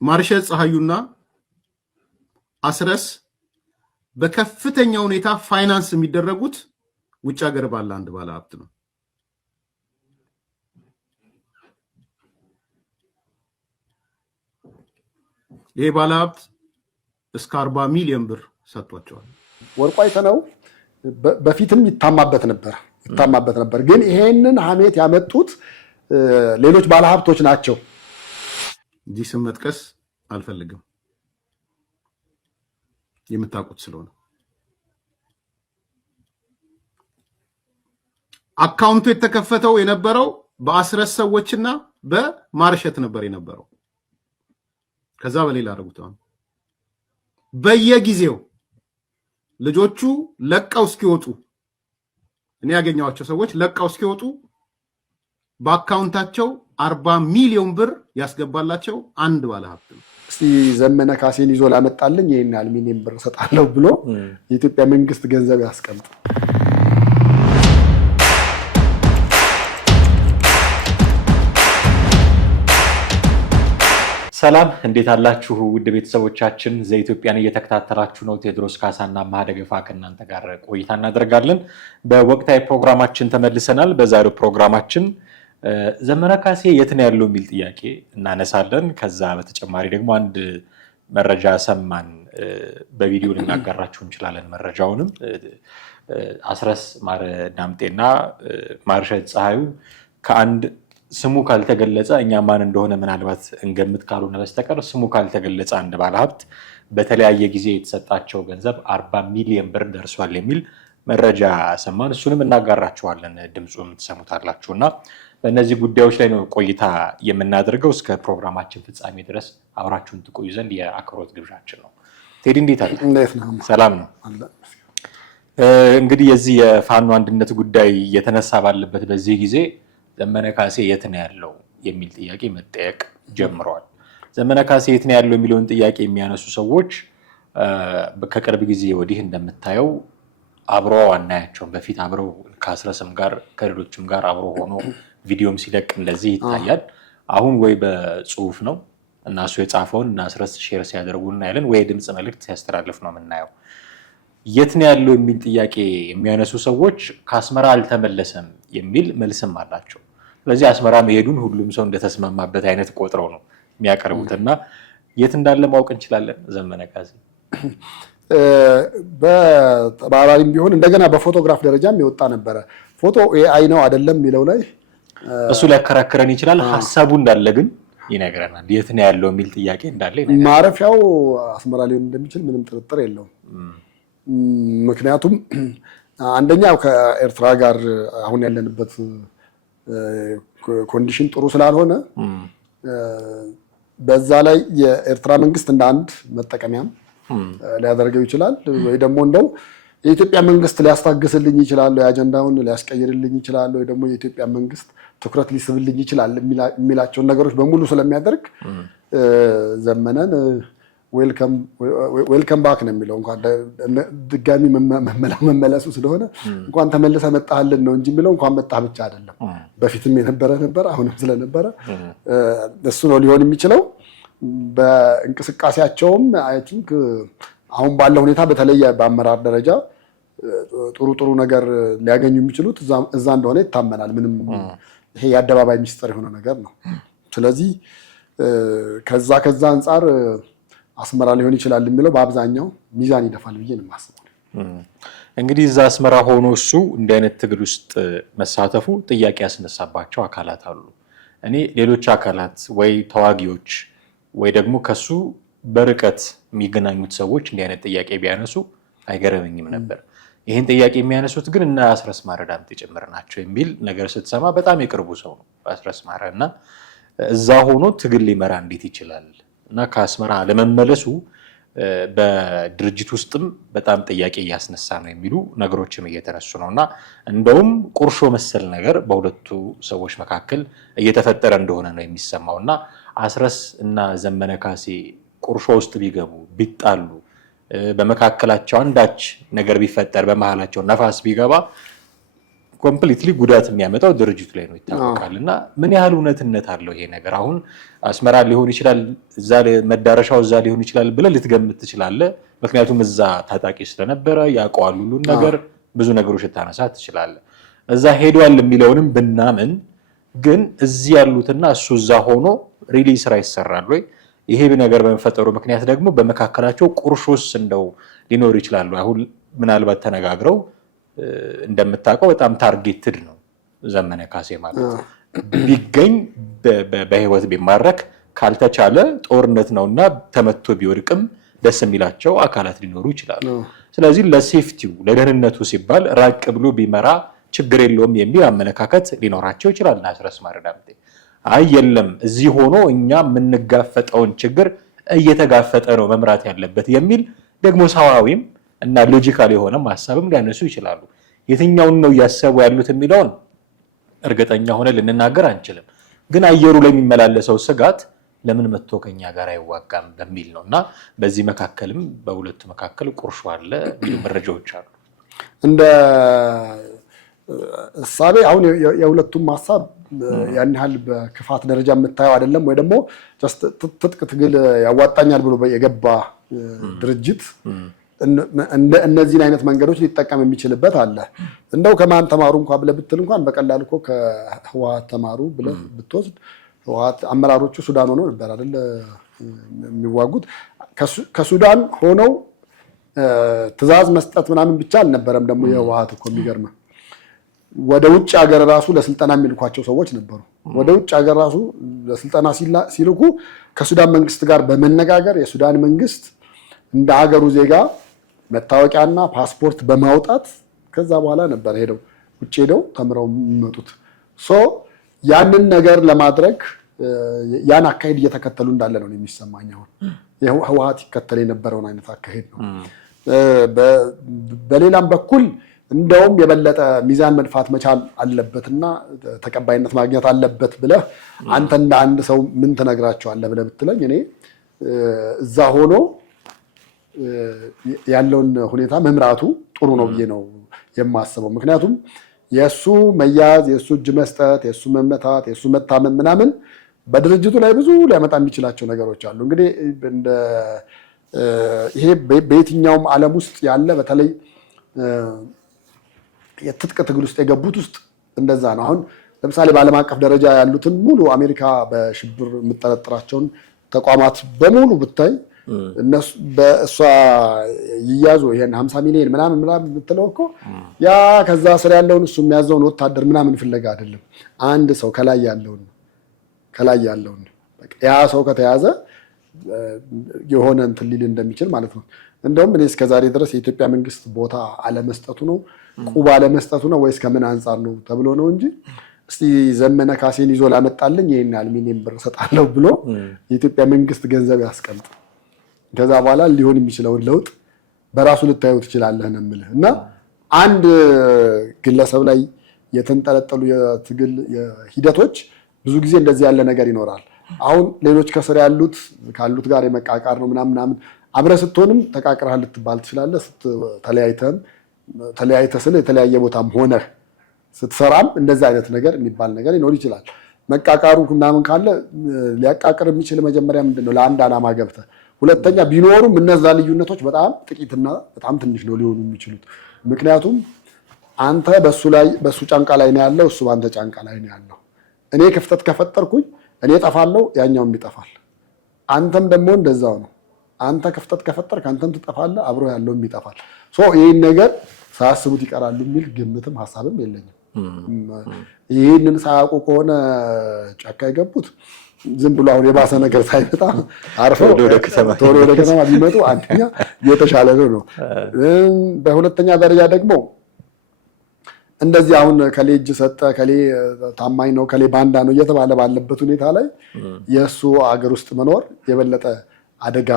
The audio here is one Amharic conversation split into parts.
ማርሸት ፀሐዩና አስረስ በከፍተኛ ሁኔታ ፋይናንስ የሚደረጉት ውጭ ሀገር ባለ አንድ ባለ ሀብት ነው። ይሄ ባለ ሀብት እስከ 40 ሚሊዮን ብር ሰጥቷቸዋል። ወርቁ አይተነው በፊትም ይታማበት ነበር። ግን ይሄንን ሀሜት ያመጡት ሌሎች ባለ ሀብቶች ናቸው። እዚህ ስም መጥቀስ አልፈልግም የምታውቁት ስለሆነ። አካውንቱ የተከፈተው የነበረው በአስረስ ሰዎችና በማርሸት ነበር የነበረው። ከዛ በሌላ አደረጉት። በየጊዜው ልጆቹ ለቀው እስኪወጡ እኔ ያገኘኋቸው ሰዎች ለቀው እስኪወጡ በአካውንታቸው 40 ሚሊዮን ብር ያስገባላቸው አንድ ባለሀብት ነው። እስቲ ዘመነ ካሴን ይዞ ላመጣልኝ ይሄን ያህል ሚሊዮን ብር ሰጣለሁ ብሎ የኢትዮጵያ መንግስት ገንዘብ ያስቀምጥ። ሰላም እንዴት አላችሁ? ውድ ቤተሰቦቻችን ዘኢትዮጵያን እየተከታተላችሁ ነው። ቴዎድሮስ ካሳና ማህደገፋ ከእናንተ ጋር ቆይታ እናደርጋለን። በወቅታዊ ፕሮግራማችን ተመልሰናል። በዛሬው ፕሮግራማችን ዘመነ ካሴ የት ነው ያለው የሚል ጥያቄ እናነሳለን። ከዛ በተጨማሪ ደግሞ አንድ መረጃ ሰማን፣ በቪዲዮ ልናጋራችሁ እንችላለን። መረጃውንም አስረስ ዳምጤና ማርሸት ፀሐዩ ከአንድ ስሙ ካልተገለጸ እኛ ማን እንደሆነ ምናልባት እንገምት ካልሆነ በስተቀር ስሙ ካልተገለጸ አንድ ባለሀብት በተለያየ ጊዜ የተሰጣቸው ገንዘብ 40 ሚሊዮን ብር ደርሷል የሚል መረጃ ሰማን። እሱንም እናጋራችኋለን፣ ድምፁም ትሰሙታላችሁ። እና በእነዚህ ጉዳዮች ላይ ነው ቆይታ የምናደርገው። እስከ ፕሮግራማችን ፍጻሜ ድረስ አብራችሁን ትቆዩ ዘንድ የአክብሮት ግብዣችን ነው። ቴዲ እንዴት አለ? ሰላም ነው። እንግዲህ የዚህ የፋኖ አንድነት ጉዳይ እየተነሳ ባለበት በዚህ ጊዜ ዘመነ ካሴ የት ነው ያለው የሚል ጥያቄ መጠየቅ ጀምረዋል። ዘመነ ካሴ የት ነው ያለው የሚለውን ጥያቄ የሚያነሱ ሰዎች ከቅርብ ጊዜ ወዲህ እንደምታየው አብረው አናያቸውም። በፊት አብረው ከአስረስም ጋር ከሌሎችም ጋር አብረው ሆኖ ቪዲዮም ሲለቅ እንደዚህ ይታያል። አሁን ወይ በጽሁፍ ነው እና እሱ የጻፈውን እና አስረስ ሼር ሲያደርጉ እናያለን፣ ወይ ድምፅ መልእክት ሲያስተላልፍ ነው የምናየው። የት ነው ያለው የሚል ጥያቄ የሚያነሱ ሰዎች ከአስመራ አልተመለሰም የሚል መልስም አላቸው። ስለዚህ አስመራ መሄዱን ሁሉም ሰው እንደተስማማበት አይነት ቆጥረው ነው የሚያቀርቡት። እና የት እንዳለ ማወቅ እንችላለን ዘመነ ካሴ? በተባባሪም ቢሆን እንደገና በፎቶግራፍ ደረጃም የወጣ ነበረ። ፎቶ ኤአይ ነው አይደለም የሚለው ላይ እሱ ሊያከራክረን ይችላል። ሀሳቡ እንዳለ ግን ይነግረናል። የት ነው ያለው የሚል ጥያቄ እንዳለ ይነግረናል። ማረፊያው አስመራ ሊሆን እንደሚችል ምንም ጥርጥር የለውም። ምክንያቱም አንደኛው ከኤርትራ ጋር አሁን ያለንበት ኮንዲሽን ጥሩ ስላልሆነ በዛ ላይ የኤርትራ መንግስት እንደ አንድ መጠቀሚያም ሊያደርገው ይችላል። ወይ ደግሞ እንደው የኢትዮጵያ መንግስት ሊያስታግስልኝ ይችላል፣ የአጀንዳውን ሊያስቀይርልኝ ይችላል፣ ወይ ደግሞ የኢትዮጵያ መንግስት ትኩረት ሊስብልኝ ይችላል የሚላቸውን ነገሮች በሙሉ ስለሚያደርግ ዘመነን ዌልከም ባክ ነው የሚለው። እንኳን ድጋሚ መመለሱ ስለሆነ እንኳን ተመልሰ መጣህልን ነው እንጂ የሚለው እንኳን መጣህ ብቻ አይደለም። በፊትም የነበረ አሁንም ስለነበረ እሱ ነው ሊሆን የሚችለው። በእንቅስቃሴያቸውም አይ ቲንክ አሁን ባለው ሁኔታ በተለይ በአመራር ደረጃ ጥሩ ነገር ሊያገኙ የሚችሉት እዛ እንደሆነ ይታመናል። ምንም ይሄ የአደባባይ ሚስጥር የሆነ ነገር ነው። ስለዚህ ከዛ አንጻር አስመራ ሊሆን ይችላል የሚለው በአብዛኛው ሚዛን ይደፋል ብዬ ነው የማስበው። እንግዲህ እዛ አስመራ ሆኖ እሱ እንዲህ አይነት ትግል ውስጥ መሳተፉ ጥያቄ ያስነሳባቸው አካላት አሉ። እኔ ሌሎች አካላት ወይ ተዋጊዎች ወይ ደግሞ ከሱ በርቀት የሚገናኙት ሰዎች እንዲህ አይነት ጥያቄ ቢያነሱ አይገርመኝም ነበር። ይህን ጥያቄ የሚያነሱት ግን እና አስረስ ዳምጤ ጭምር ናቸው የሚል ነገር ስትሰማ በጣም የቅርቡ ሰው ነው አስረስ እና እዛ ሆኖ ትግል ሊመራ እንዴት ይችላል? እና ከአስመራ ለመመለሱ በድርጅት ውስጥም በጣም ጥያቄ እያስነሳ ነው የሚሉ ነገሮችም እየተነሱ ነው። እና እንደውም ቁርሾ መሰል ነገር በሁለቱ ሰዎች መካከል እየተፈጠረ እንደሆነ ነው የሚሰማው። እና አስረስ እና ዘመነ ካሴ ቁርሾ ውስጥ ቢገቡ ቢጣሉ፣ በመካከላቸው አንዳች ነገር ቢፈጠር፣ በመሃላቸው ነፋስ ቢገባ ኮምፕሊትሊ ጉዳት የሚያመጣው ድርጅቱ ላይ ነው ይታወቃል። እና ምን ያህል እውነትነት አለው ይሄ ነገር? አሁን አስመራ ሊሆን ይችላል እዛ መዳረሻው እዛ ሊሆን ይችላል ብለህ ልትገምት ትችላለህ። ምክንያቱም እዛ ታጣቂ ስለነበረ ያውቀዋል ሁሉን ነገር፣ ብዙ ነገሮች ልታነሳ ትችላለህ። እዛ ሄዷል የሚለውንም ብናምን ግን እዚህ ያሉትና እሱ እዛ ሆኖ ሪሊ ስራ ይሰራል ወይ? ይሄ ነገር በመፈጠሩ ምክንያት ደግሞ በመካከላቸው ቁርሾስ እንደው ሊኖር ይችላል። አሁን ምናልባት ተነጋግረው እንደምታውቀው በጣም ታርጌትድ ነው ዘመነ ካሴ ማለት ቢገኝ በህይወት ቢማረክ ካልተቻለ ጦርነት ነውና ተመቶ ቢወድቅም ደስ የሚላቸው አካላት ሊኖሩ ይችላሉ። ስለዚህ ለሴፍቲው ለደህንነቱ ሲባል ራቅ ብሎ ቢመራ ችግር የለውም የሚል አመለካከት ሊኖራቸው ይችላል። አስረስ ማረዳምጤ አይ የለም እዚህ ሆኖ እኛ የምንጋፈጠውን ችግር እየተጋፈጠ ነው መምራት ያለበት የሚል ደግሞ ሰዋዊም እና ሎጂካል የሆነ ሐሳብም ሊያነሱ ይችላሉ። የትኛውን ነው እያሰቡ ያሉት የሚለውን እርግጠኛ ሆነ ልንናገር አንችልም። ግን አየሩ ላይ የሚመላለሰው ስጋት ለምን መጥቶ ከኛ ጋር አይዋጋም በሚል ነው። እና በዚህ መካከልም በሁለቱ መካከል ቁርሾ አለ የሚሉ መረጃዎች አሉ። እንደ እሳቤ አሁን የሁለቱም ሐሳብ ያን ያህል በክፋት ደረጃ የምታየው አይደለም። ወይ ደግሞ ትጥቅ ትግል ያዋጣኛል ብሎ የገባ ድርጅት እነዚህን አይነት መንገዶች ሊጠቀም የሚችልበት አለ። እንደው ከማን ተማሩ እንኳን ብለህ ብትል እንኳን በቀላል እኮ ከህወሓት ተማሩ ብለህ ብትወስድ ህወሓት አመራሮቹ ሱዳን ሆነው ነበር አይደል የሚዋጉት። ከሱዳን ሆነው ትዕዛዝ መስጠት ምናምን ብቻ አልነበረም። ደግሞ የህወሓት እኮ የሚገርምህ ወደ ውጭ ሀገር ራሱ ለስልጠና የሚልኳቸው ሰዎች ነበሩ። ወደ ውጭ ሀገር ራሱ ለስልጠና ሲልኩ ከሱዳን መንግስት ጋር በመነጋገር የሱዳን መንግስት እንደ ሀገሩ ዜጋ መታወቂያና ፓስፖርት በማውጣት ከዛ በኋላ ነበር ውጭ ሄደው ተምረው የሚመጡት። ያንን ነገር ለማድረግ ያን አካሄድ እየተከተሉ እንዳለ ነው የሚሰማኝ። አሁን ህወሓት ይከተል የነበረውን አይነት አካሄድ ነው። በሌላም በኩል እንደውም የበለጠ ሚዛን መድፋት መቻል አለበትና ተቀባይነት ማግኘት አለበት ብለህ አንተ እንደ አንድ ሰው ምን ትነግራቸዋለህ ብለህ ብትለኝ እኔ እዛ ሆኖ ያለውን ሁኔታ መምራቱ ጥሩ ነው ብዬ ነው የማስበው። ምክንያቱም የእሱ መያዝ፣ የእሱ እጅ መስጠት፣ የእሱ መመታት፣ የእሱ መታመን ምናምን በድርጅቱ ላይ ብዙ ሊያመጣ የሚችላቸው ነገሮች አሉ። እንግዲህ ይሄ በየትኛውም ዓለም ውስጥ ያለ በተለይ የትጥቅ ትግል ውስጥ የገቡት ውስጥ እንደዛ ነው። አሁን ለምሳሌ በዓለም አቀፍ ደረጃ ያሉትን ሙሉ አሜሪካ በሽብር የምጠረጥራቸውን ተቋማት በሙሉ ብታይ እነሱ በእሷ ይያዙ ይሄን 50 ሚሊዮን ምናምን የምትለው እኮ ያ ከዛ ስር ያለውን እሱ የሚያዘውን ወታደር ምናምን ፍለጋ አይደለም። አንድ ሰው ከላይ ያለውን ያ ሰው ከተያዘ የሆነ እንትን ሊል እንደሚችል ማለት ነው። እንደውም እኔ እስከዛሬ ድረስ የኢትዮጵያ መንግስት ቦታ አለመስጠቱ ነው ቁባ አለመስጠቱ ነው ወይስ ከምን አንጻር ነው ተብሎ ነው እንጂ እስቲ ዘመነ ካሴን ይዞ ላመጣልኝ ይሄን ያህል ሚሊዮን ብር ሰጣለሁ ብሎ የኢትዮጵያ መንግስት ገንዘብ ያስቀምጥ። ከዛ በኋላ ሊሆን የሚችለውን ለውጥ በራሱ ልታየው ትችላለህ ነው የምልህ። እና አንድ ግለሰብ ላይ የተንጠለጠሉ የትግል ሂደቶች ብዙ ጊዜ እንደዚህ ያለ ነገር ይኖራል። አሁን ሌሎች ከስር ካሉት ጋር የመቃቃር ነው ምናምን አብረህ ስትሆንም ተቃቅረሃል ልትባል ትችላለህ። ተለያይተህ ስለ የተለያየ ቦታም ሆነህ ስትሰራም እንደዚህ አይነት ነገር የሚባል ነገር ሊኖር ይችላል። መቃቃሩ ምናምን ካለ ሊያቃቅር የሚችል መጀመሪያ ምንድነው ለአንድ ዓላማ ገብተህ፣ ሁለተኛ ቢኖሩም እነዛ ልዩነቶች በጣም ጥቂትና በጣም ትንሽ ነው ሊሆኑ የሚችሉት። ምክንያቱም አንተ በሱ ጫንቃ ላይ ነው ያለው፣ እሱ በአንተ ጫንቃ ላይ ነው ያለው። እኔ ክፍተት ከፈጠርኩኝ እኔ እጠፋለሁ፣ ያኛውም ይጠፋል። አንተም ደግሞ እንደዛው ነው። አንተ ክፍተት ከፈጠርክ አንተም ትጠፋለህ፣ አብሮ ያለውም ይጠፋል። ይህን ነገር ሳያስቡት ይቀራሉ የሚል ግምትም ሀሳብም የለኝም። ይህንን ሳያውቁ ከሆነ ጫካ የገቡት ዝም ብሎ አሁን የባሰ ነገር ሳይመጣ አርፈው ቶሎ ወደ ከተማ ቢመጡ አንደኛ የተሻለ ነው። በሁለተኛ ደረጃ ደግሞ እንደዚህ አሁን ከሌ እጅ ሰጠ፣ ከሌ ታማኝ ነው፣ ከሌ ባንዳ ነው እየተባለ ባለበት ሁኔታ ላይ የእሱ አገር ውስጥ መኖር የበለጠ አደጋ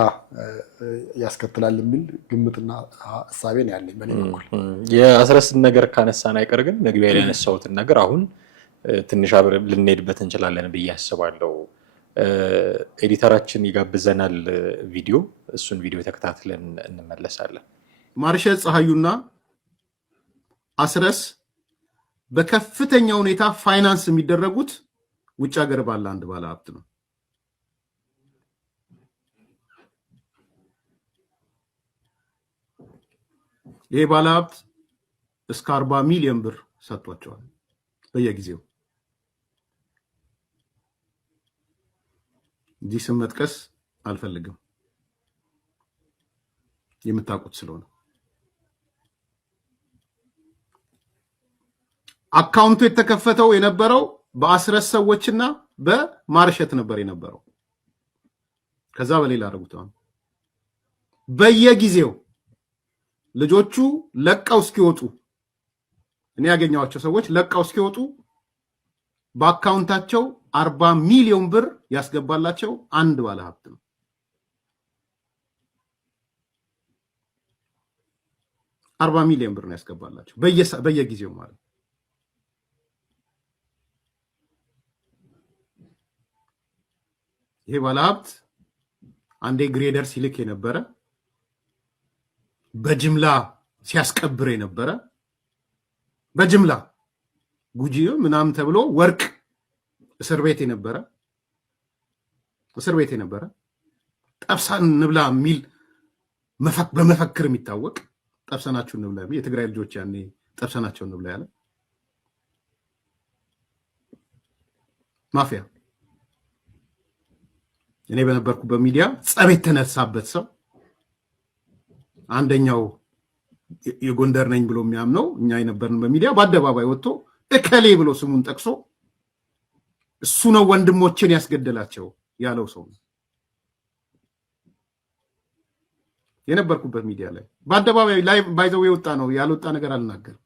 ያስከትላል የሚል ግምትና ሀሳቤ ነው ያለኝ በእኔ በኩል። የአስረስን ነገር ካነሳን አይቀር ግን መግቢያ ላይ ያነሳሁትን ነገር አሁን ትንሽ አብረን ልንሄድበት እንችላለን ብዬ አስባለሁ። ኤዲተራችን ይጋብዘናል ቪዲዮ፣ እሱን ቪዲዮ ተከታትለን እንመለሳለን። ማርሸት ፀሐዩና አስረስ በከፍተኛ ሁኔታ ፋይናንስ የሚደረጉት ውጭ ሀገር ባለ አንድ ባለ ሀብት ነው። ይሄ ባለ ሀብት እስከ 40 ሚሊዮን ብር ሰጥቷቸዋል በየጊዜው። እዚህ ስም መጥቀስ አልፈልግም የምታውቁት ስለሆነ። አካውንቱ የተከፈተው የነበረው በአስረስ ሰዎችና በማርሸት ነበር የነበረው። ከዛ በሌላ አድርጉት። በየጊዜው ልጆቹ ለቀው እስኪወጡ እኔ ያገኘኋቸው ሰዎች ለቀው እስኪወጡ በአካውንታቸው 40 ሚሊዮን ብር ያስገባላቸው አንድ ባለ ሀብት ነው። 40 ሚሊዮን ብር ነው ያስገባላቸው በየጊዜው ማለት። ይሄ ባለ ሀብት አንዴ ግሬደር ሲልክ የነበረ፣ በጅምላ ሲያስቀብር የነበረ፣ በጅምላ ጉጂ ምናምን ተብሎ ወርቅ እስር ቤት የነበረ ጠብሳን እንብላ የሚል በመፈክር የሚታወቅ ጠብሰናችሁ እንብላ የሚል የትግራይ ልጆች ያኔ ጠብሰናቸው እንብላ ያለ ማፊያ፣ እኔ በነበርኩበት ሚዲያ ጸብ የተነሳበት ሰው አንደኛው የጎንደር ነኝ ብሎ የሚያምነው እኛ የነበርን በሚዲያ በአደባባይ ወጥቶ እከሌ ብሎ ስሙን ጠቅሶ እሱ ነው ወንድሞችን ያስገደላቸው ያለው ሰው ነው የነበርኩበት ሚዲያ ላይ በአደባባይ ላይ ባይዘው የወጣ ነው። ያልወጣ ነገር አልናገርም።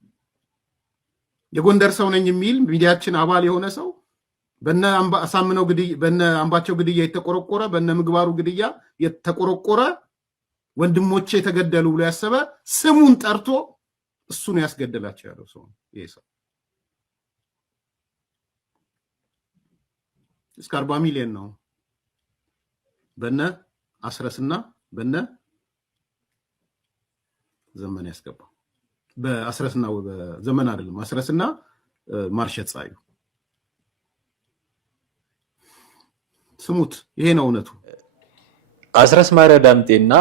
የጎንደር ሰው ነኝ የሚል ሚዲያችን አባል የሆነ ሰው በነ አሳምነው ግድያ በነ አምባቸው ግድያ የተቆረቆረ በነ ምግባሩ ግድያ የተቆረቆረ ወንድሞቼ የተገደሉ ብሎ ያሰበ ስሙን ጠርቶ እሱ ነው ያስገደላቸው ያለው ሰው ነው። ይሄ ሰው እስከ 40 ሚሊዮን ነው በነ አስረስና በነ ዘመን ያስገባው። በአስረስና በዘመን አይደለም፣ አስረስና ማርሸት ፀሐዩ ስሙት። ይሄ ነው እውነቱ። አስረስ ማሪያ ዳምጤና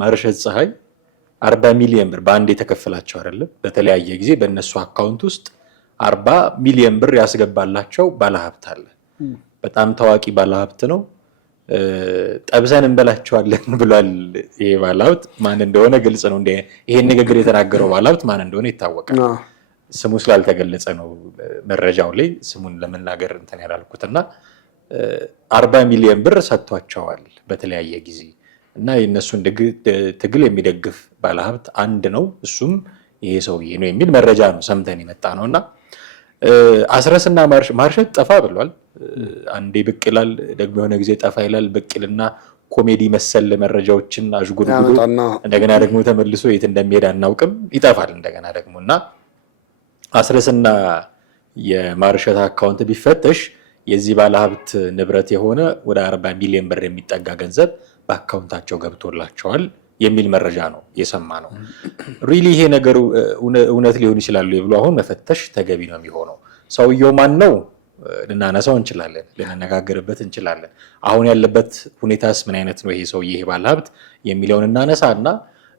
ማርሸት ፀሐይ 40 ሚሊዮን ብር በአንድ የተከፈላቸው አይደለም፣ በተለያየ ጊዜ በእነሱ አካውንት ውስጥ 40 ሚሊዮን ብር ያስገባላቸው ባለሀብት አለ። በጣም ታዋቂ ባለሀብት ነው። ጠብሰን እንበላቸዋለን ብሏል። ይሄ ባለሀብት ማን እንደሆነ ግልጽ ነው። ይሄን ንግግር የተናገረው ባለሀብት ማን እንደሆነ ይታወቃል። ስሙ ስላልተገለጸ ነው መረጃው ላይ ስሙን ለመናገር እንትን ያላልኩትና 40 ሚሊዮን ብር ሰጥቷቸዋል በተለያየ ጊዜ እና የእነሱን ትግል የሚደግፍ ባለሀብት አንድ ነው። እሱም ይሄ ሰውዬ ነው የሚል መረጃ ነው ሰምተን የመጣ ነው። እና አስረስና ማርሸት ጠፋ ብሏል። አንዴ ብቅ ይላል፣ ደግሞ የሆነ ጊዜ ጠፋ ይላል። ብቅ ይልና ኮሜዲ መሰል መረጃዎችን አዥጉርጉሩ እንደገና ደግሞ ተመልሶ የት እንደሚሄድ አናውቅም፣ ይጠፋል እንደገና ደግሞ። እና አስረስና የማርሸት አካውንት ቢፈተሽ የዚህ ባለሀብት ንብረት የሆነ ወደ 40 ሚሊዮን ብር የሚጠጋ ገንዘብ በአካውንታቸው ገብቶላቸዋል የሚል መረጃ ነው የሰማ ነው። ሪሊ ይሄ ነገር እውነት ሊሆን ይችላል ብሎ አሁን መፈተሽ ተገቢ ነው የሚሆነው። ሰውየው ማን ነው ልናነሳው እንችላለን፣ ልንነጋገርበት እንችላለን። አሁን ያለበት ሁኔታስ ምን አይነት ነው ይሄ ሰውዬ ይሄ ባለሀብት የሚለውን እናነሳ እና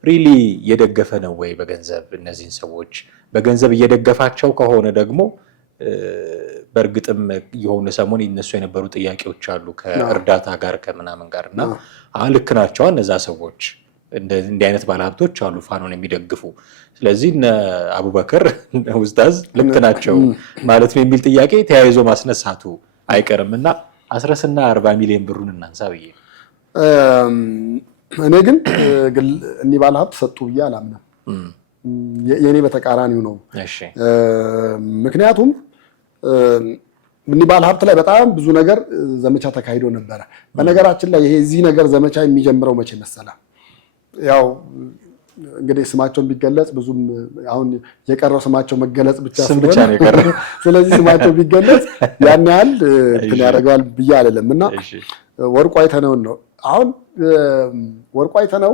ሪሊ እየደገፈ ነው ወይ በገንዘብ እነዚህን ሰዎች በገንዘብ እየደገፋቸው ከሆነ ደግሞ በእርግጥም የሆነ ሰሞን ይነሱ የነበሩ ጥያቄዎች አሉ ከእርዳታ ጋር ከምናምን ጋር እና ልክ ናቸው እነዛ ሰዎች እንዲህ አይነት ባለሀብቶች አሉ ፋኖን የሚደግፉ። ስለዚህ እነ አቡበከር ኡስታዝ ልክ ናቸው ማለት ነው የሚል ጥያቄ ተያይዞ ማስነሳቱ አይቀርም እና አስረስና 40 ሚሊዮን ብሩን እናንሳ ብዬ እኔ ግን እኒህ ባለሀብት ሰጡ ብዬ አላምንም። የኔ በተቃራኒው ነው። ምክንያቱም እኒህ ባለሀብት ላይ በጣም ብዙ ነገር ዘመቻ ተካሂዶ ነበረ። በነገራችን ላይ ይሄ እዚህ ነገር ዘመቻ የሚጀምረው መቼ መሰለህ? ያው እንግዲህ ስማቸውን ቢገለጽ ብዙም አሁን የቀረው ስማቸው መገለጽ ብቻ ስለሆነ ስለዚህ ስማቸው ቢገለጽ ያን ያህል እንትን ያደርገዋል ብዬ አይደለም እና ወርቁ አይተነው ነው። አሁን ወርቁ አይተነው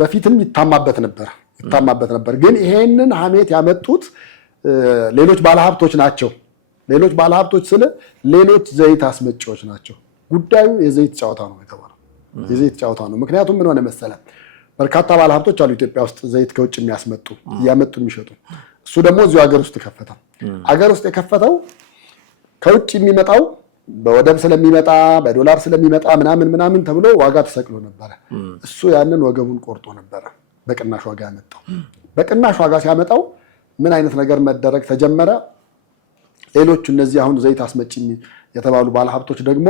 በፊትም ይታማበት ነበር። ግን ይሄንን ሀሜት ያመጡት ሌሎች ባለሀብቶች ናቸው። ሌሎች ባለሀብቶች ስለ ሌሎች ዘይት አስመጪዎች ናቸው። ጉዳዩ የዘይት ጨዋታ ነው የተባለው። የዘይት ጨዋታ ነው። ምክንያቱም ምን ሆነ መሰለ፣ በርካታ ባለሀብቶች አሉ ኢትዮጵያ ውስጥ ዘይት ከውጭ እያመጡ የሚሸጡ። እሱ ደግሞ እዚሁ ሀገር ውስጥ ከፈተው። ሀገር ውስጥ የከፈተው ከውጭ የሚመጣው በወደብ ስለሚመጣ በዶላር ስለሚመጣ ምናምን ተብሎ ዋጋ ተሰቅሎ ነበረ። እሱ ያንን ወገቡን ቆርጦ ነበረ በቅናሽ ዋጋ ያመጣው። በቅናሽ ዋጋ ሲያመጣው ምን አይነት ነገር መደረግ ተጀመረ? ሌሎቹ እነዚህ አሁን ዘይት አስመጪ የተባሉ ባለሀብቶች ደግሞ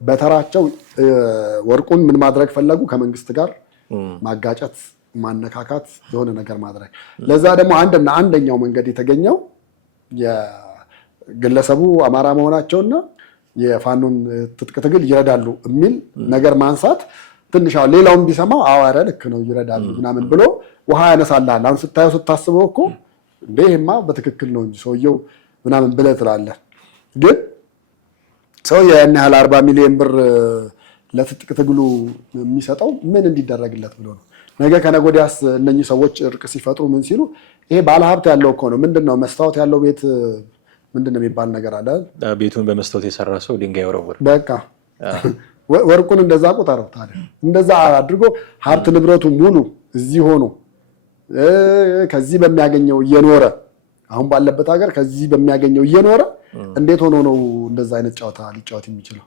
በተራቸው ወርቁን ምን ማድረግ ፈለጉ? ከመንግስት ጋር ማጋጨት፣ ማነካካት፣ የሆነ ነገር ማድረግ። ለዛ ደግሞ አንደኛው መንገድ የተገኘው የግለሰቡ አማራ መሆናቸውና የፋኖን ትጥቅ ትግል ይረዳሉ የሚል ነገር ማንሳት ትንሽ ሌላውን ቢሰማው አዋረ ልክ ነው ይረዳሉ ምናምን ብሎ ውሃ ያነሳልሃል። አሁን ስታየው ስታስበው እኮ ይሄማ በትክክል ነው እንጂ ሰውየው ምናምን ብለህ ትላለህ። ግን ሰው ያን ያህል 40 ሚሊዮን ብር ለትጥቅ ትግሉ የሚሰጠው ምን እንዲደረግለት ብሎ ነው? ነገ ከነገ ወዲያስ እነኚህ ሰዎች እርቅ ሲፈጥሩ ምን ሲሉ ይሄ ባለሀብት ያለው እኮ ነው። ምንድነው መስታወት ያለው ቤት ምንድነው የሚባል ነገር አለ። ቤቱን በመስታወት የሰራ ሰው ድንጋይ ወረወር። በቃ ወርቁን እንደዛ ቆጠረው። ታዲያ እንደዛ አድርጎ ሀብት ንብረቱ ሙሉ እዚህ ሆኖ ከዚህ በሚያገኘው እየኖረ አሁን ባለበት ሀገር ከዚህ በሚያገኘው እየኖረ እንዴት ሆኖ ነው እንደዛ አይነት ጨዋታ ሊጫወት የሚችለው?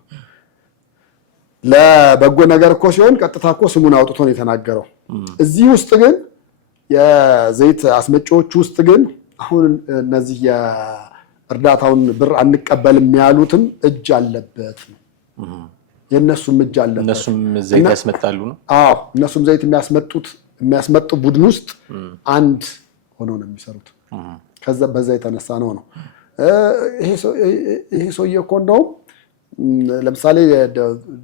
ለበጎ ነገር እኮ ሲሆን ቀጥታ እኮ ስሙን አውጥቶ ነው የተናገረው። እዚህ ውስጥ ግን የዘይት አስመጪዎች ውስጥ ግን አሁን እነዚህ የእርዳታውን ብር አንቀበልም ያሉትም እጅ አለበት ነው። የእነሱም እጅ አለበት። እነሱም ዘይት ያስመጣሉ ነው። አዎ እነሱም ዘይት የሚያስመጡ ቡድን ውስጥ አንድ ሆነው ነው የሚሰሩት። ከዛ በዛ የተነሳ ነው ይሄ ሰውዬ እኮ እንደውም ለምሳሌ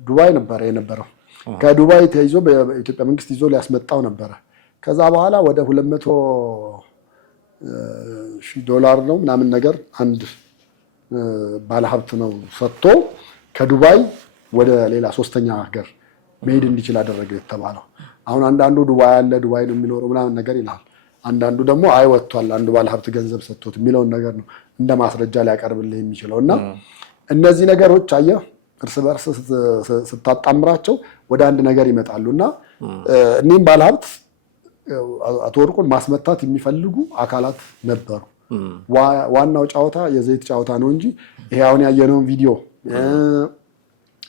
ዱባይ ነበረ የነበረው። ከዱባይ ተይዞ በኢትዮጵያ መንግስት ይዞ ሊያስመጣው ነበረ። ከዛ በኋላ ወደ $200,000 ነው ምናምን ነገር አንድ ባለሀብት ነው ሰጥቶ ከዱባይ ወደ ሌላ ሶስተኛ ሀገር መሄድ እንዲችል አደረገ የተባለው። አሁን አንዳንዱ ዱባይ ያለ ዱባይ ነው የሚኖረው ምናምን ነገር ይላል። አንዳንዱ ደግሞ አይወጥቷል አንዱ ባለሀብት ገንዘብ ሰጥቶት የሚለውን ነገር ነው እንደ ማስረጃ ሊያቀርብልህ የሚችለው። እና እነዚህ ነገሮች አየህ እርስ በርስ ስታጣምራቸው ወደ አንድ ነገር ይመጣሉ። እና እኒህም ባለሀብት አቶ ወርቁን ማስመታት የሚፈልጉ አካላት ነበሩ። ዋናው ጨዋታ የዘይት ጨዋታ ነው እንጂ ይሄ አሁን ያየነውን ቪዲዮ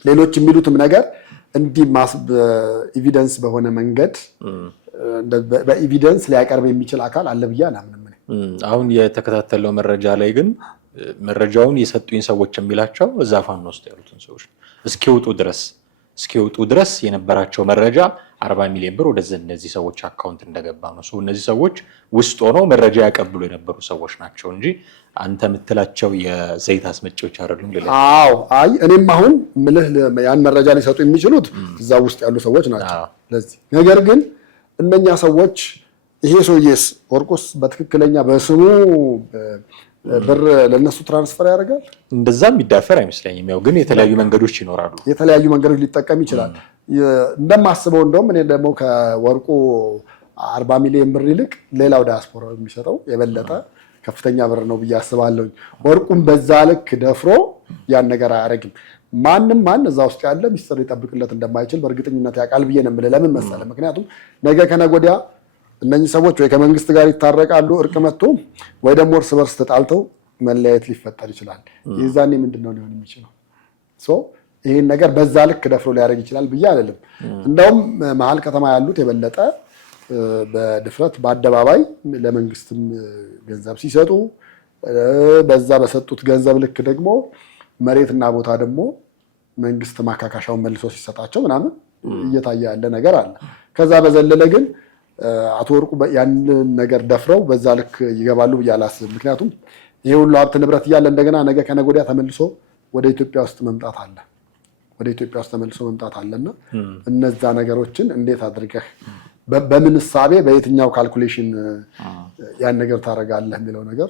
ሌሎች የሚሉትም ነገር እንዲህ ኤቪደንስ በሆነ መንገድ በኤቪደንስ ሊያቀርብ የሚችል አካል አለ ብዬ አላምንም። አሁን የተከታተለው መረጃ ላይ ግን መረጃውን የሰጡኝ ሰዎች የሚላቸው እዛ ፋኖ ውስጥ ያሉትን ሰዎች እስኪወጡ ድረስ የነበራቸው መረጃ 40 ሚሊዮን ብር ወደ እነዚህ ሰዎች አካውንት እንደገባ ነው። እነዚህ ሰዎች ውስጥ ሆነው መረጃ ያቀብሉ የነበሩ ሰዎች ናቸው እንጂ አንተ የምትላቸው የዘይት አስመጪዎች አይደሉም። አዎ አይ እኔም አሁን ምልህ ያን መረጃ ሊሰጡ የሚችሉት እዛ ውስጥ ያሉ ሰዎች ናቸው። ለዚህ ነገር ግን እነኛ ሰዎች ይሄ ሰውዬስ ወርቁስ በትክክለኛ በስሙ ብር ለነሱ ትራንስፈር ያደርጋል? እንደዛም የሚዳፈር አይመስለኝም። ያው ግን የተለያዩ መንገዶች ይኖራሉ። የተለያዩ መንገዶች ሊጠቀም ይችላል እንደማስበው። እንደውም እኔ ደግሞ ከወርቁ 40 ሚሊዮን ብር ይልቅ ሌላው ዲያስፖራ የሚሰጠው የበለጠ ከፍተኛ ብር ነው ብዬ አስባለሁ። ወርቁም በዛ ልክ ደፍሮ ያን ነገር አያደርግም። ማን እዛ ውስጥ ያለ ሚስጥር ሊጠብቅለት እንደማይችል በእርግጠኝነት ያውቃል ብዬ ነው የምልህ። ለምን መሰለህ? ምክንያቱም ነገ ከነገ ወዲያ እነኚህ ሰዎች ወይ ከመንግስት ጋር ይታረቃሉ እርቅ መጥቶ፣ ወይ ደግሞ እርስ በርስ ተጣልተው መለያየት ሊፈጠር ይችላል። የዛኔ ምንድነው ሊሆን የሚችለው? ይህን ነገር በዛ ልክ ደፍሮ ሊያደርግ ይችላል ብዬ አይደለም። እንደውም መሀል ከተማ ያሉት የበለጠ በድፍረት በአደባባይ ለመንግስትም ገንዘብ ሲሰጡ፣ በዛ በሰጡት ገንዘብ ልክ ደግሞ መሬትና ቦታ ደግሞ መንግስት ማካካሻውን መልሶ ሲሰጣቸው ምናምን እየታየ ያለ ነገር አለ። ከዛ በዘለለ ግን አቶ ወርቁ ያንን ነገር ደፍረው በዛ ልክ ይገባሉ ብዬ አላስብም። ምክንያቱም ይሄ ሁሉ ሀብት ንብረት እያለ እንደገና ነገ ከነገ ወዲያ ተመልሶ ወደ ኢትዮጵያ ውስጥ መምጣት አለና እነዛ ነገሮችን እንዴት አድርገህ በምን እሳቤ በየትኛው ካልኩሌሽን ያን ነገር ታደርጋለህ የሚለው ነገር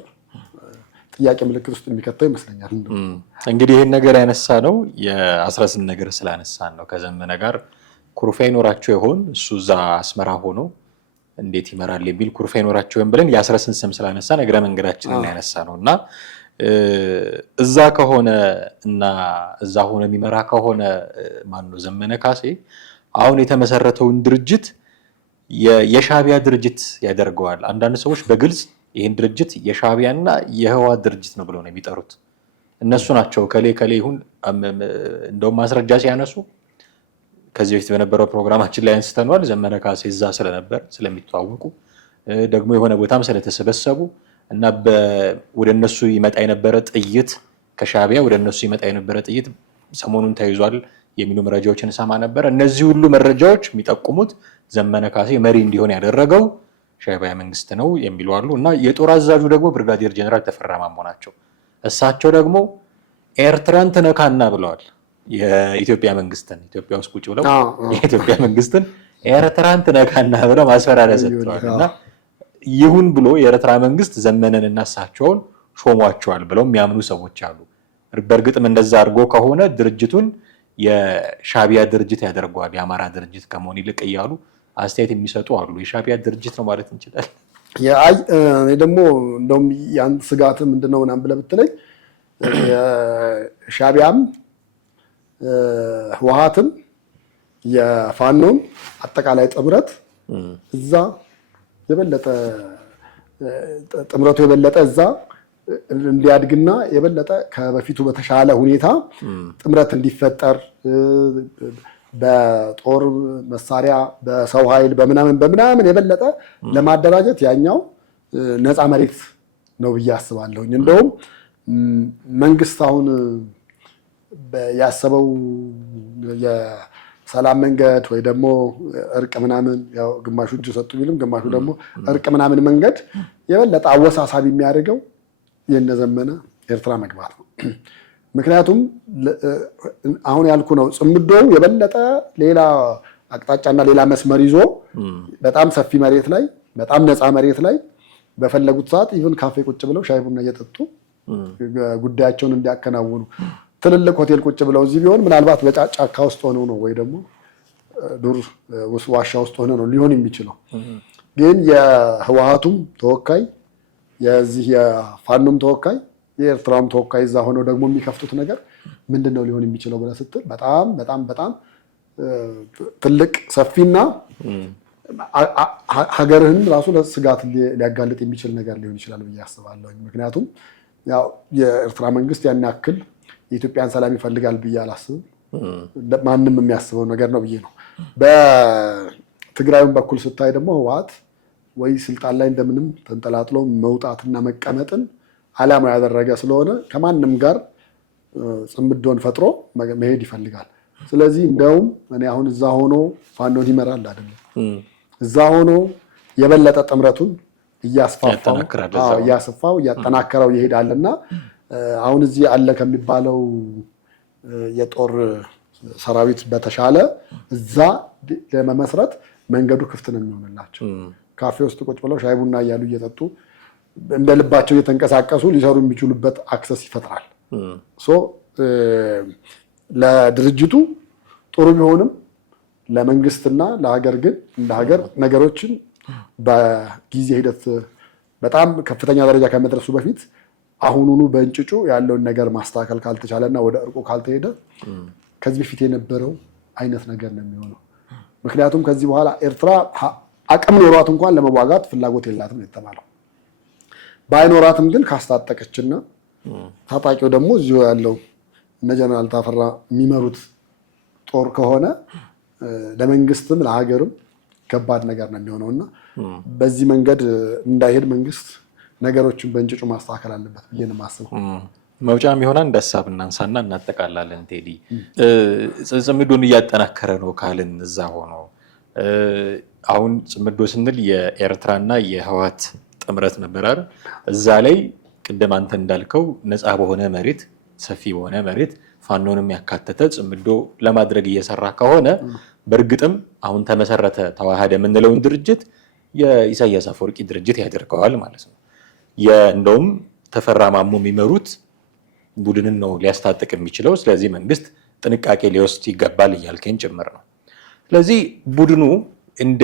ጥያቄ ምልክት ውስጥ የሚከተው ይመስለኛል። እንግዲህ ይህን ነገር ያነሳ ነው የ18 ነገር ስላነሳን ነው። ከዘመነ ጋር ኩርፊያ ይኖራቸው ይሆን? እሱ እዛ አስመራ ሆኖ እንዴት ይመራል የሚል ኩርፊያ ይኖራቸውን ብለን የአስረስን ስም ስላነሳ እግረ መንገዳችንን ያነሳ ነውና እዛ ከሆነ እና እዛ ሆነ የሚመራ ከሆነ ማነው ዘመነ ካሴ አሁን የተመሰረተውን ድርጅት የሻዕቢያ ድርጅት ያደርገዋል። አንዳንድ ሰዎች በግልጽ ይህን ድርጅት የሻዕቢያና የህወሓት ድርጅት ነው ብለው ነው የሚጠሩት። እነሱ ናቸው ከሌ ይሁን እንደውም ማስረጃ ሲያነሱ ከዚህ በፊት በነበረው ፕሮግራማችን ላይ አንስተናል። ዘመነ ካሴ እዛ ስለነበር ስለሚተዋወቁ ደግሞ የሆነ ቦታም ስለተሰበሰቡ እና ወደ እነሱ ይመጣ የነበረ ጥይት ከሻዕቢያ ወደ እነሱ ይመጣ የነበረ ጥይት ሰሞኑን ተይዟል የሚሉ መረጃዎችን ሰማ ነበር። እነዚህ ሁሉ መረጃዎች የሚጠቁሙት ዘመነ ካሴ መሪ እንዲሆን ያደረገው ሻዕቢያ መንግስት ነው የሚሉ አሉ እና የጦር አዛዡ ደግሞ ብርጋዴር ጀነራል ተፈራ ማሞ ናቸው። እሳቸው ደግሞ ኤርትራን ትነካና ብለዋል። የኢትዮጵያ መንግስትን ኢትዮጵያ ውስጥ ቁጭ ብለው የኢትዮጵያ መንግስትን ኤርትራን ትነካና ብለው ማስፈራሪያ ሰጥተዋል እና ይሁን ብሎ የኤርትራ መንግስት ዘመነንና እሳቸውን ሾሟቸዋል ብለው የሚያምኑ ሰዎች አሉ። በእርግጥም እንደዛ አድርጎ ከሆነ ድርጅቱን የሻዕቢያ ድርጅት ያደርገዋል የአማራ ድርጅት ከመሆን ይልቅ እያሉ አስተያየት የሚሰጡ አሉ። የሻዕቢያ ድርጅት ነው ማለት እንችላለን። እኔ ደግሞ እንደውም ያን ስጋት ምንድነው ምናምን ብለህ ብትለኝ የሻዕቢያም ህወሓትም የፋኖም አጠቃላይ ጥምረት እዛ የበለጠ ጥምረቱ የበለጠ እዛ እንዲያድግና የበለጠ ከበፊቱ በተሻለ ሁኔታ ጥምረት እንዲፈጠር በጦር መሳሪያ በሰው ኃይል በምናምን የበለጠ ለማደራጀት ያኛው ነፃ መሬት ነው ብዬ አስባለሁኝ። እንደውም መንግስት አሁን ያሰበው የሰላም መንገድ ወይ ደግሞ እርቅ ምናምን ያው ግማሹ እጅ ሰጡ ቢልም ግማሹ ደግሞ እርቅ ምናምን መንገድ የበለጠ አወሳሳቢ የሚያደርገው የነዘመነ ኤርትራ መግባት ነው። ምክንያቱም አሁን ያልኩ ነው ጽምዶው የበለጠ ሌላ አቅጣጫና ሌላ መስመር ይዞ በጣም ሰፊ መሬት ላይ በጣም ነፃ መሬት ላይ በፈለጉት ሰዓት ኢቭን ካፌ ቁጭ ብለው ሻይ ቡና እየጠጡ ጉዳያቸውን እንዲያከናውኑ ትልልቅ ሆቴል ቁጭ ብለው እዚህ ቢሆን ምናልባት በጫካ ውስጥ ሆነው ነው ወይ ደግሞ ዱር ዋሻ ውስጥ ሆነው ነው ሊሆን የሚችለው። ግን የህወሓቱም ተወካይ የዚህ የፋኖም ተወካይ የኤርትራም ተወካይ እዛ ሆነው ደግሞ የሚከፍቱት ነገር ምንድነው ሊሆን የሚችለው ብለህ ስትል በጣም ትልቅ ሰፊና ሀገርህን ራሱ ለስጋት ሊያጋልጥ የሚችል ነገር ሊሆን ይችላል ብዬ አስባለሁ። ምክንያቱም ያው የኤርትራ መንግስት ያን ያክል የኢትዮጵያን ሰላም ይፈልጋል ብዬ አላስብም። ማንም የሚያስበው ነገር ነው ብዬ ነው። በትግራይም በኩል ስታይ ደግሞ ህወሓት ወይ ስልጣን ላይ እንደምንም ተንጠላጥሎ መውጣትና መቀመጥን ዓላማው ያደረገ ስለሆነ ከማንም ጋር ጽምዶን ፈጥሮ መሄድ ይፈልጋል። ስለዚህ እንደውም እኔ አሁን እዛ ሆኖ ፋኖን ይመራል አይደለም፣ እዛ ሆኖ የበለጠ ጥምረቱን እያስፋው እያጠናከረው ይሄዳልና አሁን እዚህ አለ ከሚባለው የጦር ሰራዊት በተሻለ እዛ ለመመስረት መንገዱ ክፍት ነው የሚሆንላቸው። ካፌ ውስጥ ቁጭ ብለው ሻይ ቡና እያሉ እየጠጡ እንደ ልባቸው እየተንቀሳቀሱ ሊሰሩ የሚችሉበት አክሰስ ይፈጥራል። ለድርጅቱ ጥሩ ቢሆንም ለመንግስትና ለሀገር ግን እንደ ሀገር ነገሮችን በጊዜ ሂደት በጣም ከፍተኛ ደረጃ ከመድረሱ በፊት አሁኑኑ በእንጭጩ ያለውን ነገር ማስተካከል ካልተቻለና ወደ እርቁ ካልተሄደ ከዚህ በፊት የነበረው አይነት ነገር ነው የሚሆነው። ምክንያቱም ከዚህ በኋላ ኤርትራ አቅም ኖሯት እንኳን ለመዋጋት ፍላጎት የላትም የተባለው ባይኖራትም ግን ካስታጠቀችና ታጣቂው ደግሞ እዚሁ ያለው እነ ጀነራል ታፈራ የሚመሩት ጦር ከሆነ ለመንግስትም ለሀገርም ከባድ ነገር ነው የሚሆነውና በዚህ መንገድ እንዳይሄድ መንግስት ነገሮችን በእንጭጩ ማስተካከል አለበት ብዬ ነው የማስበው። መውጫም ይሆናል እንደ ሀሳብ እናንሳና እናጠቃላለን። ቴዲ ጽምዶን እያጠናከረ ነው ካልን እዛ ሆኖ አሁን ጽምዶ ስንል የኤርትራና የህወሓት ጥምረት ነበር አይደል? እዛ ላይ ቅድም አንተ እንዳልከው ነፃ በሆነ መሬት ሰፊ በሆነ መሬት ፋኖንም ያካተተ ጽምዶ ለማድረግ እየሰራ ከሆነ በእርግጥም አሁን ተመሰረተ ተዋሃደ የምንለውን ድርጅት የኢሳያስ አፈወርቂ ድርጅት ያደርገዋል ማለት ነው። እንደውም ተፈራ ማሞ የሚመሩት ቡድንን ነው ሊያስታጥቅ የሚችለው። ስለዚህ መንግስት ጥንቃቄ ሊወስድ ይገባል እያልከኝ ጭምር ነው። ስለዚህ ቡድኑ እንደ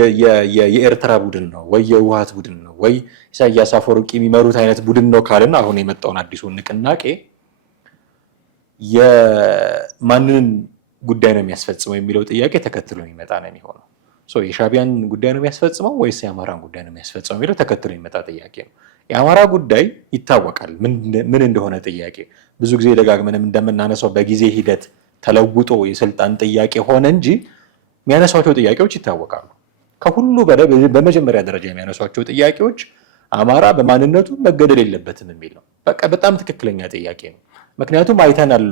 የኤርትራ ቡድን ነው ወይ የህወሓት ቡድን ነው ወይ ኢሳያስ አፈወርቂ የሚመሩት አይነት ቡድን ነው ካልን አሁን የመጣውን አዲሱ ንቅናቄ የማንን ጉዳይ ነው የሚያስፈጽመው የሚለው ጥያቄ ተከትሎ የሚመጣ ነው የሚሆነው። የሻዕቢያን ጉዳይ ነው የሚያስፈጽመው ወይስ የአማራን ጉዳይ ነው የሚያስፈጽመው የሚለው ተከትሎ የሚመጣ ጥያቄ ነው። የአማራ ጉዳይ ይታወቃል ምን እንደሆነ ጥያቄ ብዙ ጊዜ ደጋግመንም እንደምናነሳው በጊዜ ሂደት ተለውጦ የስልጣን ጥያቄ ሆነ እንጂ የሚያነሷቸው ጥያቄዎች ይታወቃሉ። ከሁሉ በላይ በመጀመሪያ ደረጃ የሚያነሷቸው ጥያቄዎች አማራ በማንነቱ መገደል የለበትም የሚል ነው። በቃ በጣም ትክክለኛ ጥያቄ ነው። ምክንያቱም አይተናል፣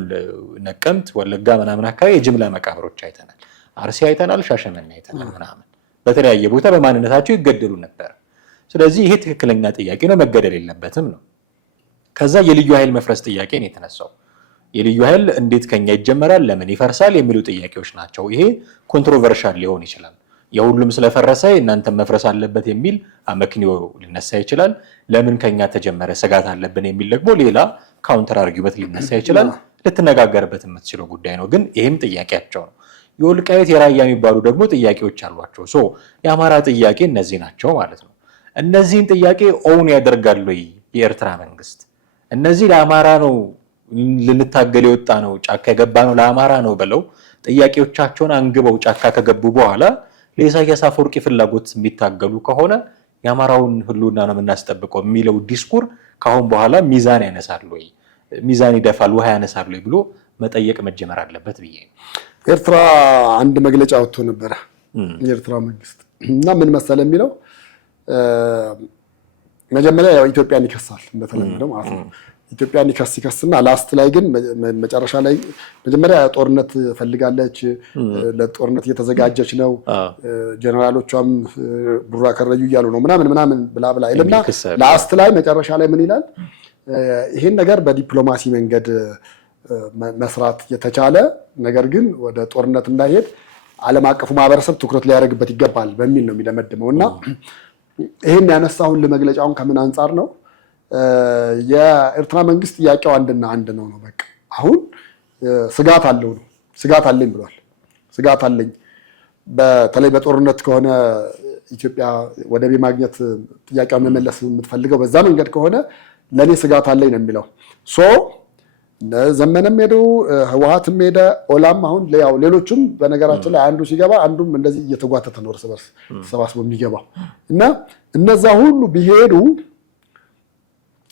ነቀምት፣ ወለጋ ምናምን አካባቢ የጅምላ መቃብሮች አይተናል፣ አርሲ አይተናል፣ ሻሸመኔ አይተናል ምናምን በተለያየ ቦታ በማንነታቸው ይገደሉ ነበር። ስለዚህ ይሄ ትክክለኛ ጥያቄ ነው፣ መገደል የለበትም ነው። ከዛ የልዩ ኃይል መፍረስ ጥያቄ ነው የተነሳው። የልዩ ኃይል እንዴት ከኛ ይጀመራል፣ ለምን ይፈርሳል የሚሉ ጥያቄዎች ናቸው። ይሄ ኮንትሮቨርሻል ሊሆን ይችላል። የሁሉም ስለፈረሰ እናንተ መፍረስ አለበት የሚል አመክንዮ ሊነሳ ይችላል። ለምን ከኛ ተጀመረ፣ ስጋት አለብን የሚል ደግሞ ሌላ ካውንተር አርጊውመንት ሊነሳ ይችላል። ልትነጋገርበት የምትችለው ጉዳይ ነው። ግን ይሄም ጥያቄያቸው ነው። የወልቃይት የራያ የሚባሉ ደግሞ ጥያቄዎች አሏቸው። የአማራ ጥያቄ እነዚህ ናቸው ማለት ነው። እነዚህን ጥያቄ ኦውን ያደርጋሉ የኤርትራ መንግስት። እነዚህ ለአማራ ነው ልንታገል የወጣ ነው ጫካ የገባ ነው ለአማራ ነው ብለው ጥያቄዎቻቸውን አንግበው ጫካ ከገቡ በኋላ ለኢሳያስ አፈወርቂ ፍላጎት የሚታገሉ ከሆነ የአማራውን ህልውና ነው የምናስጠብቀው የሚለው ዲስኩር ካሁን በኋላ ሚዛን ያነሳል ወይ፣ ሚዛን ይደፋል፣ ውሃ ያነሳል ወይ ብሎ መጠየቅ መጀመር አለበት ብዬ። ኤርትራ አንድ መግለጫ ወጥቶ ነበረ የኤርትራ መንግስት እና ምን መሰለ የሚለው መጀመሪያ ያው ኢትዮጵያን ይከሳል እንደተለመደው ማለት ነው። ኢትዮጵያን ይከስና ላስት ላይ ግን መጨረሻ ላይ መጀመሪያ ጦርነት ፈልጋለች፣ ለጦርነት እየተዘጋጀች ነው፣ ጀነራሎቿም ቡራ ከረዩ እያሉ ነው ምናምን ብላ ይልና ላስት ላይ መጨረሻ ላይ ምን ይላል? ይሄን ነገር በዲፕሎማሲ መንገድ መስራት የተቻለ ነገር ግን ወደ ጦርነት እንዳይሄድ ዓለም አቀፉ ማህበረሰብ ትኩረት ሊያደርግበት ይገባል በሚል ነው የሚደመድመው። እና ይሄን ያነሳውን ለመግለጫውን ከምን አንጻር ነው? የኤርትራ መንግስት ጥያቄው አንድና አንድ ነው። በቃ አሁን ስጋት አለኝ ብሏል። ስጋት አለኝ በተለይ በጦርነት ከሆነ ኢትዮጵያ ወደብ ማግኘት ጥያቄውን መመለስ የምትፈልገው በዛ መንገድ ከሆነ ለኔ ስጋት አለኝ ነው የሚለው። ዘመነም ሄዱ፣ ህወሓትም ሄደ፣ ኦላም አሁን ያው ሌሎችም በነገራችን ላይ አንዱ ሲገባ አንዱም እንደዚህ እየተጓተተ ነው እርስ በርስ ተሰባስቦ የሚገባው እና እነዛ ሁሉ ቢሄዱ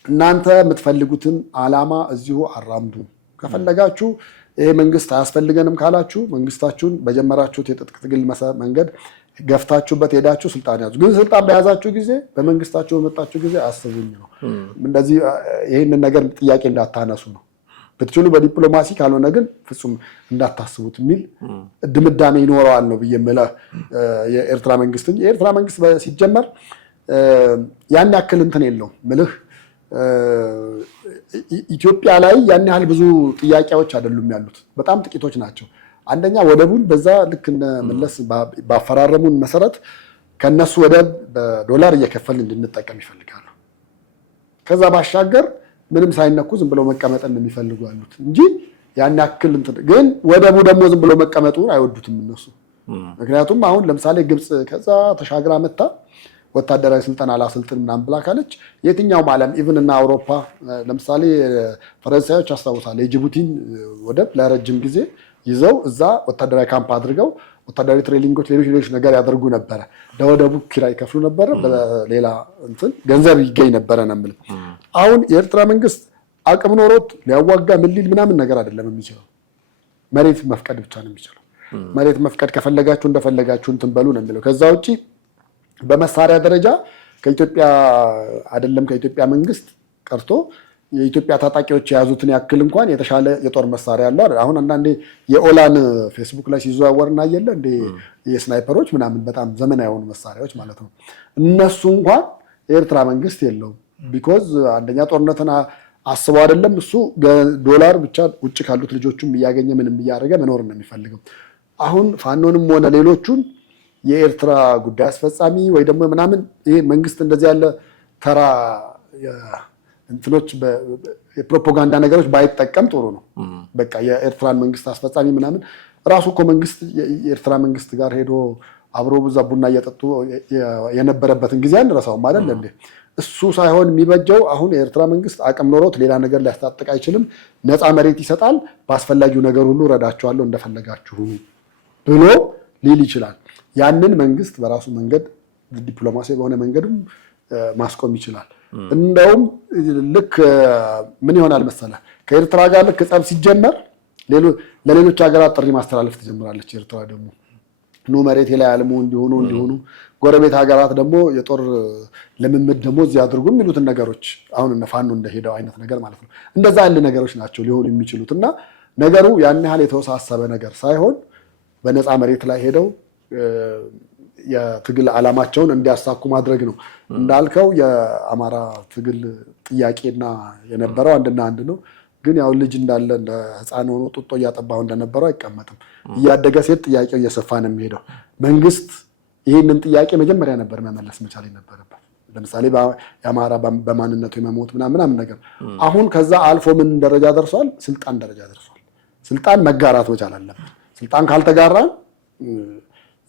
እናንተ የምትፈልጉትን ዓላማ እዚሁ አራምዱ። ከፈለጋችሁ ይሄ መንግስት አያስፈልገንም ካላችሁ መንግስታችሁን በጀመራችሁት የትጥቅ ትግል መንገድ ገፍታችሁበት ሄዳችሁ ስልጣን ያዙ። ግን ስልጣን በያዛችሁ ጊዜ በመንግስታችሁ በመጣችሁ ጊዜ አስቡኝ ነው። እንደዚህ ይሄንን ነገር ጥያቄ እንዳታነሱ ነው። ብትችሉ በዲፕሎማሲ ካልሆነ ግን ፍጹም እንዳታስቡት የሚል ድምዳሜ ይኖረዋል ነው ብዬ የምልህ። የኤርትራ መንግስት ሲጀመር ያን ያክል እንትን የለውም ምልህ ኢትዮጵያ ላይ ያን ያህል ብዙ ጥያቄዎች አይደሉም ያሉት፣ በጣም ጥቂቶች ናቸው። አንደኛ ወደቡን በዛ ልክ እነ መለስ ባፈራረሙን መሰረት ከነሱ ወደብ በዶላር እየከፈልን እንድንጠቀም ይፈልጋሉ። ከዛ ባሻገር ምንም ሳይነኩ ዝም ብለው መቀመጥን የሚፈልጉ ያሉት እንጂ ያን ያክል እንትን ግን ወደቡ ደግሞ ዝም ብለው መቀመጡን አይወዱትም እነሱ። ምክንያቱም አሁን ለምሳሌ ግብፅ ከዛ ተሻግራ መታ ወታደራዊ ስልጠና አላሰልጥን ምናምን ብላ ካለች የትኛውም ዓለም ኢቭን እና አውሮፓ ለምሳሌ ፈረንሳዮች አስታውሳለሁ የጅቡቲን ወደብ ለረጅም ጊዜ ይዘው እዛ ወታደራዊ ካምፕ አድርገው ወታደራዊ ትሬኒንጎች ሌሎች ነገር ያደርጉ ነበረ። ለወደቡ ኪራይ ከፍሉ ነበረ፣ በሌላ እንትን ገንዘብ ይገኝ ነበረ ነው የምልህ። አሁን የኤርትራ መንግስት አቅም ኖሮት ሊያዋጋ ምሊል ምናምን ነገር አይደለም የሚችለው፣ መሬት መፍቀድ ብቻ ነው የሚችለው። መሬት መፍቀድ ከፈለጋችሁ እንደፈለጋችሁ እንትን በሉ ነው የሚለው። ከዛ ውጪ በመሳሪያ ደረጃ ከኢትዮጵያ አይደለም ከኢትዮጵያ መንግስት ቀርቶ የኢትዮጵያ ታጣቂዎች የያዙትን ያክል እንኳን የተሻለ የጦር መሳሪያ ያለው አይደል። አሁን አንዳንዴ የኦላን ፌስቡክ ላይ ሲዘዋወር እናየለ እንደ የስናይፐሮች ምናምን በጣም ዘመናዊ የሆኑ መሳሪያዎች ማለት ነው። እነሱ እንኳን የኤርትራ መንግስት የለውም። ቢኮዝ አንደኛ ጦርነትን አስበው አይደለም እሱ ዶላር ብቻ ውጭ ካሉት ልጆቹም እያገኘ ምንም እያደረገ መኖር ነው የሚፈልገው። አሁን ፋኖንም ሆነ ሌሎቹን የኤርትራ ጉዳይ አስፈጻሚ ወይ ደግሞ ምናምን ይሄ መንግስት እንደዚህ ያለ ተራ እንትኖች የፕሮፓጋንዳ ነገሮች ባይጠቀም ጥሩ ነው። በቃ የኤርትራን መንግስት አስፈጻሚ ምናምን ራሱ እኮ መንግስት የኤርትራ መንግስት ጋር ሄዶ አብሮ ብዙ ቡና እየጠጡ የነበረበትን ጊዜ አንረሳውም አይደል እንዴ? እሱ ሳይሆን የሚበጀው አሁን የኤርትራ መንግስት አቅም ኖሮት ሌላ ነገር ሊያስታጥቅ አይችልም። ነፃ መሬት ይሰጣል፣ በአስፈላጊው ነገር ሁሉ ረዳቸዋለሁ እንደፈለጋችሁ ብሎ ሊል ይችላል። ያንን መንግስት በራሱ መንገድ ዲፕሎማሲያዊ በሆነ መንገድም ማስቆም ይችላል። እንደውም ልክ ምን ይሆናል መሰለህ ከኤርትራ ጋር ልክ ጸብ ሲጀመር ለሌሎች ሀገራት ጥሪ ማስተላለፍ ትጀምራለች። ኤርትራ ደግሞ ኑ መሬት ላይ አልሙ እንዲሆኑ ጎረቤት ሀገራት ደግሞ የጦር ልምምድ ደግሞ እዚህ አድርጉ የሚሉትን ነገሮች አሁን እነ ፋኖ እንደሄደው አይነት ነገር ማለት ነው። እንደዛ ያለ ነገሮች ናቸው ሊሆኑ የሚችሉት እና ነገሩ ያን ያህል የተወሳሰበ ነገር ሳይሆን በነፃ መሬት ላይ ሄደው የትግል ዓላማቸውን እንዲያሳኩ ማድረግ ነው። እንዳልከው የአማራ ትግል ጥያቄና የነበረው አንድና አንድ ነው። ግን ያው ልጅ እንዳለ እንደ ህፃን ሆኖ ጡጦ እያጠባው እንደነበረው አይቀመጥም። እያደገ ሴት ጥያቄው እየሰፋ ነው የሚሄደው። መንግስት ይህንን ጥያቄ መጀመሪያ ነበር መመለስ መቻል የነበረበት። ለምሳሌ የአማራ በማንነቱ የመሞት ምናምን ነገር አሁን ከዛ አልፎ ምን ደረጃ ደርሷል? ስልጣን ደረጃ ደርሷል። ስልጣን መጋራት መቻል አለበት። ስልጣን ካልተጋራ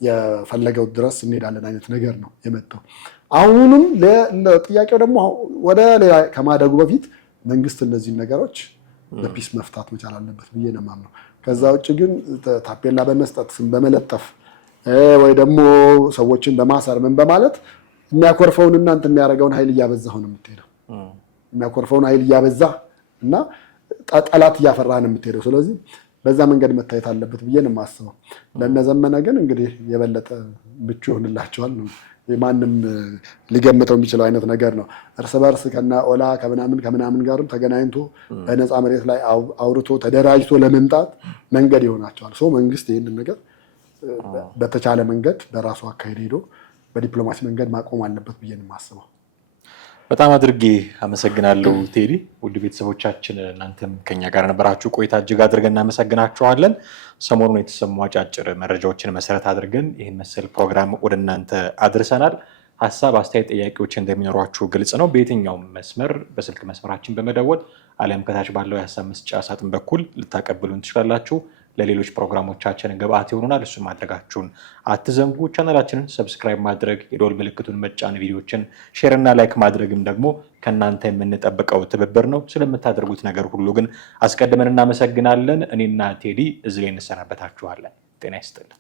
የፈለገው ድረስ እንሄዳለን አይነት ነገር ነው የመጣው። አሁንም ለጥያቄው ደግሞ ወደ ሌላ ከማደጉ በፊት መንግስት እነዚህን ነገሮች በፒስ መፍታት መቻል አለበት ብዬ ነው የማምነው። ከዛ ውጭ ግን ታፔላ በመስጠት ስም በመለጠፍ ወይ ደግሞ ሰዎችን በማሰር ምን በማለት የሚያኮርፈውን እናንተ የሚያደርገውን ኃይል እያበዛህ ነው የምትሄደው። የሚያኮርፈውን ኃይል እያበዛህ እና ጠላት እያፈራህ ነው የምትሄደው። ስለዚህ በዛ መንገድ መታየት አለበት ብዬ ነው የማስበው። ለነዘመነ ግን እንግዲህ የበለጠ ምቹ ይሆንላቸዋል ነው ማንም ሊገምተው የሚችለው አይነት ነገር ነው። እርስ በርስ ከና ኦላ ከምናምን ጋርም ተገናኝቶ በነፃ መሬት ላይ አውርቶ ተደራጅቶ ለመምጣት መንገድ ይሆናቸዋል። ሰው መንግስት ይህንን ነገር በተቻለ መንገድ በራሱ አካሄድ ሄዶ በዲፕሎማሲ መንገድ ማቆም አለበት ብዬ ነው የማስበው። በጣም አድርጌ አመሰግናለሁ ቴዲ። ውድ ቤተሰቦቻችን እናንተም ከኛ ጋር ነበራችሁ ቆይታ እጅግ አድርገን እናመሰግናችኋለን። ሰሞኑን የተሰሙ አጫጭር መረጃዎችን መሰረት አድርገን ይህን መሰል ፕሮግራም ወደ እናንተ አድርሰናል። ሀሳብ፣ አስተያየት፣ ጥያቄዎች እንደሚኖሯችሁ ግልጽ ነው። በየትኛውም መስመር በስልክ መስመራችን በመደወል አሊያም ከታች ባለው የሀሳብ መስጫ ሳጥን በኩል ልታቀብሉን ትችላላችሁ። ለሌሎች ፕሮግራሞቻችን ግብአት ይሆኑናል። እሱ ማድረጋችሁን አትዘንጉ። ቻናላችንን ሰብስክራይብ ማድረግ፣ የደወል ምልክቱን መጫን፣ ቪዲዮችን ሼር እና ላይክ ማድረግም ደግሞ ከእናንተ የምንጠብቀው ትብብር ነው። ስለምታደርጉት ነገር ሁሉ ግን አስቀድመን እናመሰግናለን። እኔና ቴዲ እዚህ ላይ እንሰናበታችኋለን። ጤና ይስጥልን።